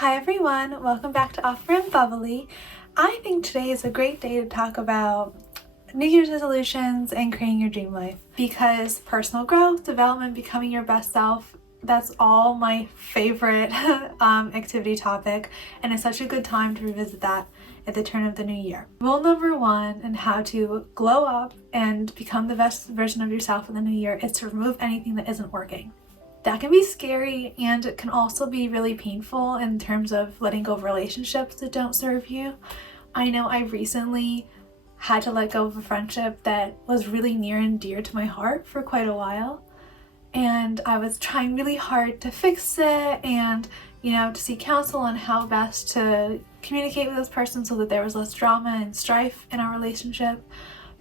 Hi everyone, welcome back to Off Brand Bubbly. I think today is a great day to talk about New Year's resolutions and creating your dream life, because personal growth, development, becoming your best self, that's all my favorite activity topic, and it's such a good time to revisit that at the turn of the new year. Rule number one in how to glow up and become the best version of yourself in the new year is to remove anything that isn't working. That can be scary, and it can also be really painful in terms of letting go of relationships that don't serve you. I know I recently had to let go of a friendship that was really near and dear to my heart for quite a while, and I was trying really hard to fix it and to seek counsel on how best to communicate with this person so that there was less drama and strife in our relationship.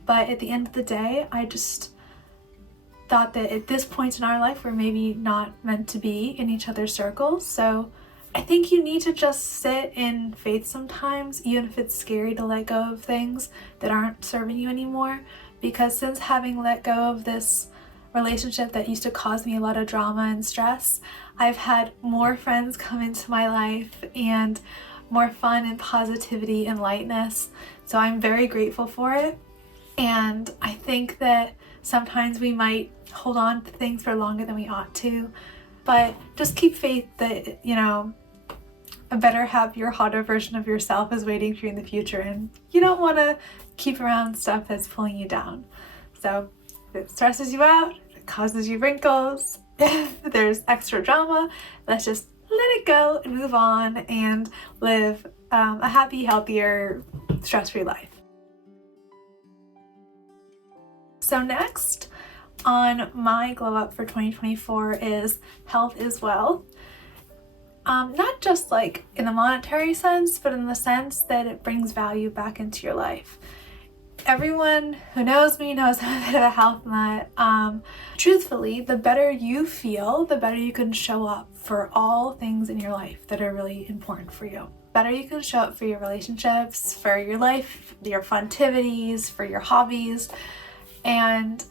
But at the end of the day, I just thought that at this point in our life we're maybe not meant to be in each other's circles. So I think you need to just sit in faith sometimes, even if it's scary to let go of things that aren't serving you anymore. Because since having let go of this relationship that used to cause me a lot of drama and stress, I've had more friends come into my life and more fun and positivity and lightness. So I'm very grateful for it. And I think that sometimes we might hold on to things for longer than we ought to, but just keep faith that, a better, happier, hotter version of yourself is waiting for you in the future, and you don't want to keep around stuff that's pulling you down. So if it stresses you out, if it causes you wrinkles, if there's extra drama, let's just let it go and move on and live a happy, healthier, stress-free life. So next on my glow up for 2024 is health is wealth. Not just like in the monetary sense, but in the sense that it brings value back into your life. Everyone who knows me knows I'm a bit of a health nut. Truthfully, the better you feel, the better you can show up for all things in your life that are really important for you. Better you can show up for your relationships, for your life, your fun activities, for your hobbies, and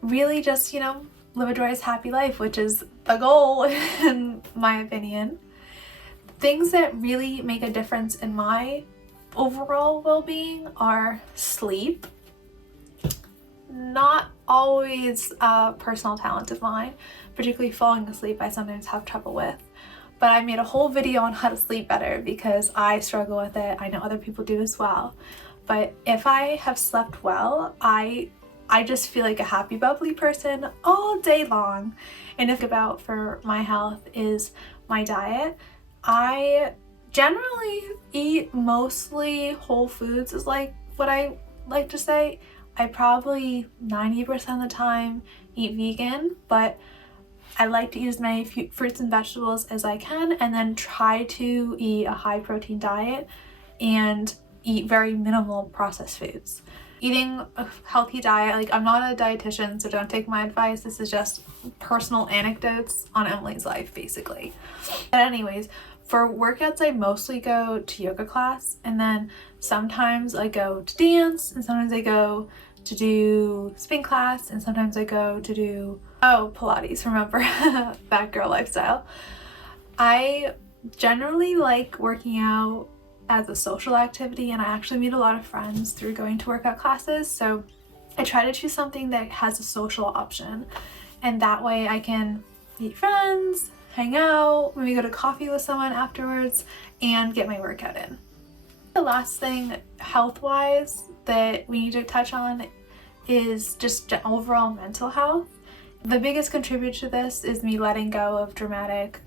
really just, live a joyous, happy life, which is the goal in my opinion. Things that really make a difference in my overall well-being are sleep. Not always a personal talent of mine, particularly falling asleep I sometimes have trouble with. But I made a whole video on how to sleep better because I struggle with it. I know other people do as well. But if I have slept well, I just feel like a happy, bubbly person all day long. And if about for my health is my diet, I generally eat mostly whole foods is like what I like to say. I probably 90% of the time eat vegan, but I like to eat as many fruits and vegetables as I can, and then try to eat a high protein diet and eat very minimal processed foods. Eating a healthy diet, I'm not a dietitian, so don't take my advice. This is just personal anecdotes on Emily's life, basically. But anyways, for workouts, I mostly go to yoga class, and then sometimes I go to dance, and sometimes I go to do spin class, and sometimes I go to do, Pilates, remember, that girl lifestyle. I generally like working out as a social activity, and I actually meet a lot of friends through going to workout classes, so I try to choose something that has a social option, and that way I can meet friends, hang out, maybe go to coffee with someone afterwards, and get my workout in. The last thing health-wise that we need to touch on is just overall mental health. The biggest contributor to this is me letting go of dramatic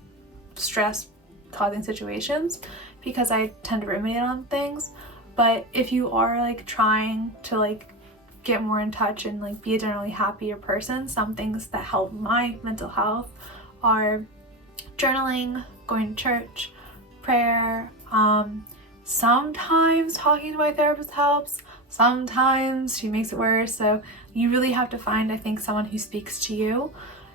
stress causing situations, because I tend to ruminate on things. But if you are trying to get more in touch and be a generally happier person, some things that help my mental health are journaling, going to church, prayer, sometimes talking to my therapist helps, sometimes she makes it worse. So you really have to find, I think, someone who speaks to you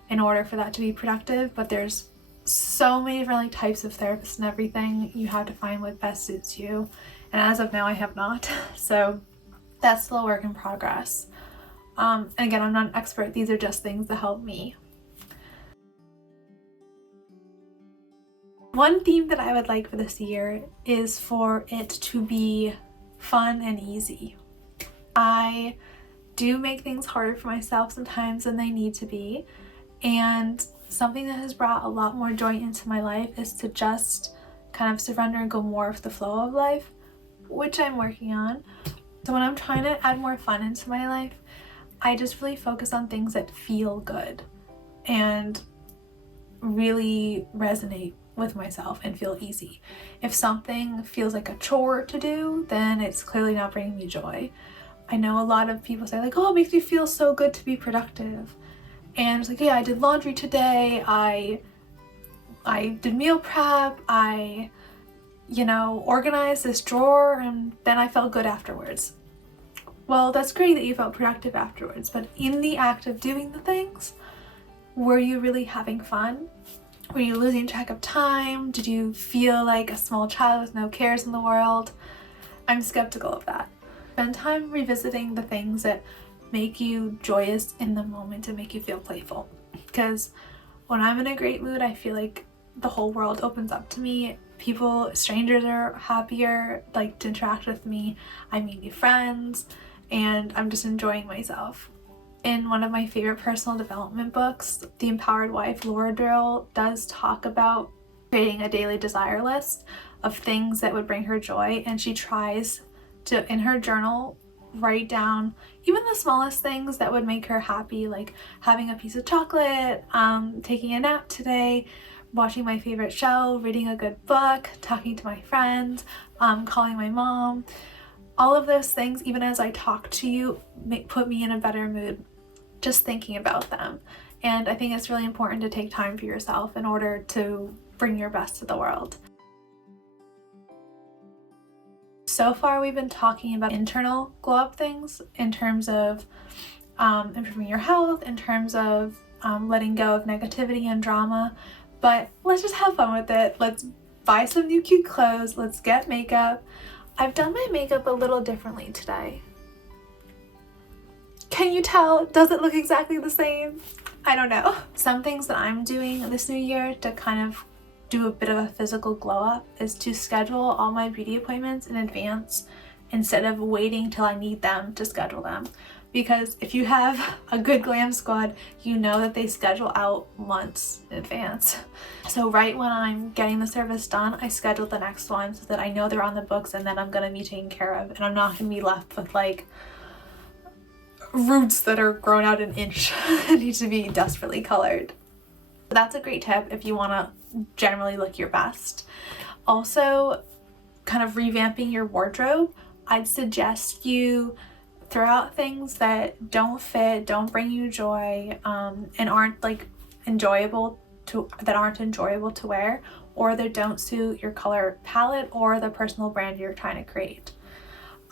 in order for that to be productive. But there's so many different types of therapists and everything. You have to find what best suits you, and as of now I have not, so that's still a work in progress. And again, I'm not an expert, these are just things that help me. One theme that I would like for this year is for it to be fun and easy. I do make things harder for myself sometimes than they need to be, and something that has brought a lot more joy into my life is to just kind of surrender and go more with the flow of life, which I'm working on. So when I'm trying to add more fun into my life, I just really focus on things that feel good and really resonate with myself and feel easy. If something feels like a chore to do, then it's clearly not bringing me joy. I know a lot of people say like, oh, it makes me feel so good to be productive. And it's like, yeah, I did laundry today, I did meal prep, I organized this drawer, and then I felt good afterwards. Well, that's great that you felt productive afterwards, but in the act of doing the things, were you really having fun? Were you losing track of time? Did you feel like a small child with no cares in the world? I'm skeptical of that. Spend time revisiting the things that make you joyous in the moment and make you feel playful. Because when I'm in a great mood, I feel like the whole world opens up to me. People, strangers are happier, like to interact with me. I meet new friends, and I'm just enjoying myself. In one of my favorite personal development books, The Empowered Wife, Laura Drill does talk about creating a daily desire list of things that would bring her joy, and she tries to, in her journal, write down even the smallest things that would make her happy, like having a piece of chocolate, taking a nap today, watching my favorite show, reading a good book, talking to my friends, calling my mom. All of those things, even as I talk to you, put me in a better mood just thinking about them. And I think it's really important to take time for yourself in order to bring your best to the world. So far, we've been talking about internal glow up things in terms of improving your health, in terms of letting go of negativity and drama, but let's just have fun with it. Let's buy some new cute clothes, let's get makeup. I've done my makeup a little differently today. Can you tell? Does it look exactly the same? I don't know. Some things that I'm doing this new year to kind of do a bit of a physical glow up is to schedule all my beauty appointments in advance instead of waiting till I need them to schedule them. Because if you have a good glam squad, you know that they schedule out months in advance. So right when I'm getting the service done, I schedule the next one so that I know they're on the books and then I'm gonna be taken care of, and I'm not gonna be left with like roots that are grown out an inch and need to be desperately colored. That's a great tip if you want to generally look your best. Also, kind of revamping your wardrobe, I'd suggest you throw out things that don't fit, don't bring you joy, and aren't enjoyable to wear, or that don't suit your color palette or the personal brand you're trying to create.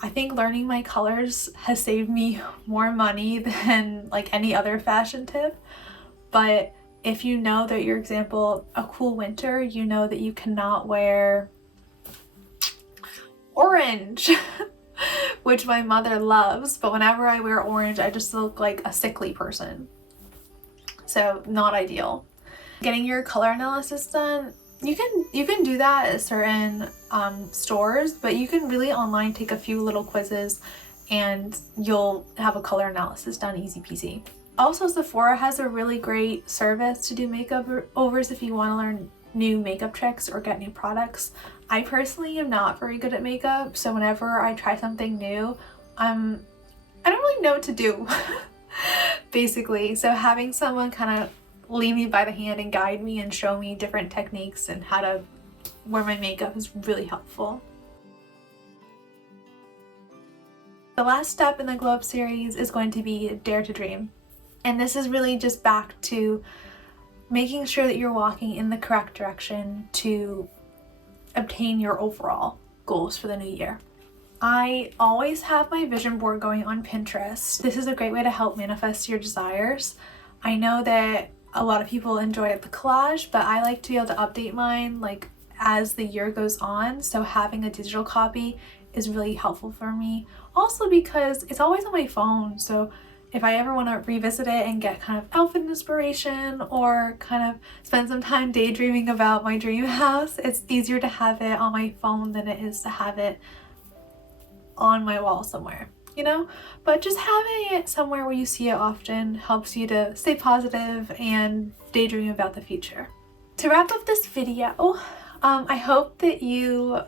I think learning my colors has saved me more money than like any other fashion tip. But if you know that, your example, a cool winter, you know that you cannot wear orange, which my mother loves, but whenever I wear orange, I just look like a sickly person. So not ideal. Getting your color analysis done, you can do that at certain stores, but you can really online take a few little quizzes and you'll have a color analysis done easy peasy. Also, Sephora has a really great service to do makeup overs if you want to learn new makeup tricks or get new products. I personally am not very good at makeup, so whenever I try something new, I don't really know what to do basically. So having someone kind of lead me by the hand and guide me and show me different techniques and how to wear my makeup is really helpful. The last step in the Glow Up series is going to be Dare to Dream. And this is really just back to making sure that you're walking in the correct direction to obtain your overall goals for the new year. I always have my vision board going on Pinterest. This is a great way to help manifest your desires. I know that a lot of people enjoy the collage, but I like to be able to update mine like as the year goes on, so having a digital copy is really helpful for me. Also because it's always on my phone, so if I ever want to revisit it and get kind of outfit inspiration or kind of spend some time daydreaming about my dream house, it's easier to have it on my phone than it is to have it on my wall somewhere, you know? But just having it somewhere where you see it often helps you to stay positive and daydream about the future. To wrap up this video, I hope that you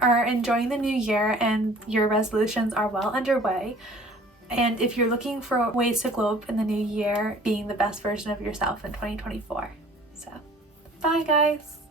are enjoying the new year and your resolutions are well underway. And if you're looking for ways to glow up in the new year, being the best version of yourself in 2024. So, bye guys!